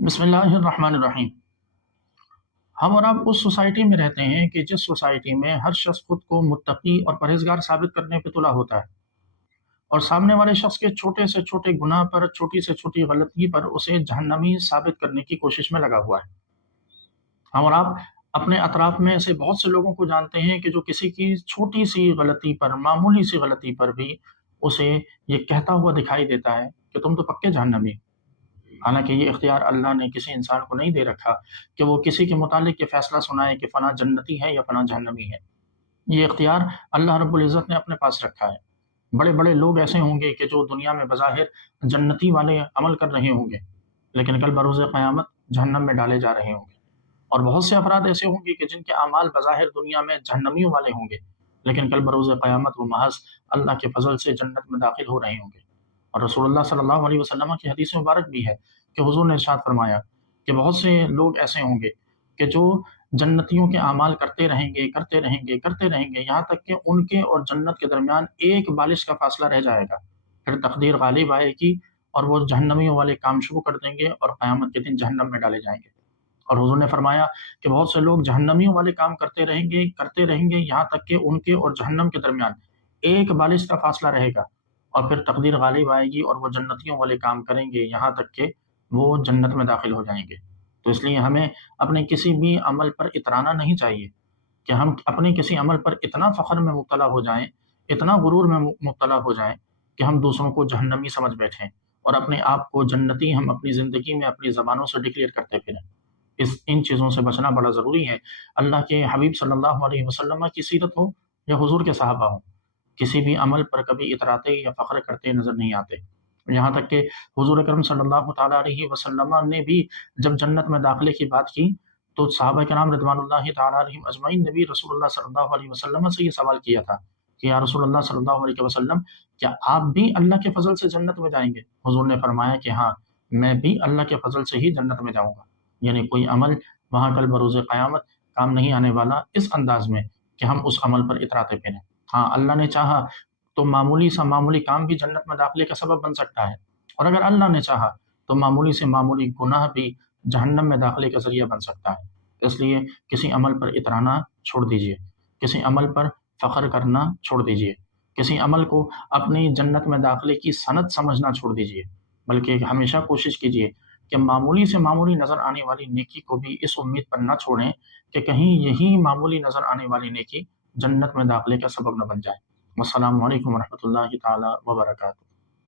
بسم اللہ الرحمن الرحیم۔ ہم اور آپ اس سوسائٹی میں رہتے ہیں کہ جس سوسائٹی میں ہر شخص خود کو متقی اور پرہیزگار ثابت کرنے پہ تلا ہوتا ہے، اور سامنے والے شخص کے چھوٹے سے چھوٹے گناہ پر، چھوٹی سے چھوٹی غلطی پر اسے جہنمی ثابت کرنے کی کوشش میں لگا ہوا ہے۔ ہم اور آپ اپنے اطراف میں ایسے بہت سے لوگوں کو جانتے ہیں کہ جو کسی کی چھوٹی سی غلطی پر، معمولی سی غلطی پر بھی اسے یہ کہتا ہوا دکھائی دیتا ہے کہ تم تو پکے جہنمی ہو۔ حالانکہ یہ اختیار اللہ نے کسی انسان کو نہیں دے رکھا کہ وہ کسی کے متعلق یہ فیصلہ سنائے کہ فلاں جنتی ہے یا فلاں جہنمی ہے۔ یہ اختیار اللہ رب العزت نے اپنے پاس رکھا ہے۔ بڑے بڑے لوگ ایسے ہوں گے کہ جو دنیا میں بظاہر جنتی والے عمل کر رہے ہوں گے، لیکن کل بروز قیامت جہنم میں ڈالے جا رہے ہوں گے۔ اور بہت سے افراد ایسے ہوں گے کہ جن کے اعمال بظاہر دنیا میں جہنمیوں والے ہوں گے، لیکن کل بروز قیامت وہ محض اللہ کے فضل سے جنت میں داخل ہو رہے ہوں گے۔ اور رسول اللہ صلی اللہ علیہ وسلم کی حدیث مبارک بھی ہے کہ حضور نے ارشاد فرمایا کہ بہت سے لوگ ایسے ہوں گے کہ جو جنتیوں کے اعمال کرتے رہیں گے، کرتے رہیں گے، کرتے رہیں گے، یہاں تک کہ ان کے اور جنت کے درمیان ایک بالش کا فاصلہ رہ جائے گا۔ پھر تقدیر غالب آئے گی اور وہ جہنمیوں والے کام شروع کر دیں گے اور قیامت کے دن جہنم میں ڈالے جائیں گے۔ اور حضور نے فرمایا کہ بہت سے لوگ جہنمیوں والے کام کرتے رہیں گے یہاں تک کہ ان کے اور جہنم کے درمیان ایک بالش کا فاصلہ رہے گا، اور پھر تقدیر غالب آئے گی اور وہ جنتیوں والے کام کریں گے یہاں تک کہ وہ جنت میں داخل ہو جائیں گے۔ تو اس لیے ہمیں اپنے کسی بھی عمل پر اترانا نہیں چاہیے کہ ہم اپنے کسی عمل پر اتنا فخر میں مبتلا ہو جائیں، اتنا غرور میں مبتلا ہو جائیں کہ ہم دوسروں کو جہنمی سمجھ بیٹھیں اور اپنے آپ کو جنتی ہم اپنی زندگی میں اپنی زبانوں سے ڈکلیئر کرتے پھریں۔ ان چیزوں سے بچنا بڑا ضروری ہے۔ اللہ کے حبیب صلی اللہ علیہ وسلم کی سیرت ہو یا حضور کے صحابہ ہوں، کسی بھی عمل پر کبھی اتراتے یا فخر کرتے نظر نہیں آتے۔ یہاں تک کہ حضور اکرم صلی اللہ تعالیٰ علیہ وسلم نے بھی جب جنت میں داخلے کی بات کی تو صحابہ کرام رضوان اللہ تعالیٰ علیہم اجمعین نے بھی رسول اللہ صلی اللہ علیہ وسلم سے یہ سوال کیا تھا کہ یا رسول اللہ صلی اللہ علیہ وسلم، کیا آپ بھی اللہ کے فضل سے جنت میں جائیں گے؟ حضور نے فرمایا کہ ہاں، میں بھی اللہ کے فضل سے ہی جنت میں جاؤں گا۔ یعنی کوئی عمل وہاں کل بروز قیامت کام نہیں آنے والا اس انداز میں کہ ہم اس عمل پر اتراتے پھریں۔ ہاں، اللہ نے چاہا تو معمولی کام بھی جنت میں داخلے کا سبب بن سکتا ہے، اور اگر اللہ نے چاہا تو معمولی سے معمولی گناہ بھی جہنم میں داخلے کا ذریعہ بن سکتا ہے۔ اس لیے کسی عمل پر اترانا چھوڑ دیجیے، کسی عمل پر فخر کرنا چھوڑ دیجیے، کسی عمل کو اپنی جنت میں داخلے کی سند سمجھنا چھوڑ دیجیے، بلکہ ہمیشہ کوشش کیجیے کہ معمولی سے معمولی نظر آنے والی نیکی کو بھی اس امید پر نہ چھوڑیں کہ کہیں یہی معمولی نظر آنے والی نیکی جنت میں داخلے کا سبب نہ بن جائے۔ والسلام علیکم ورحمۃ اللہ تعالیٰ وبرکاتہ۔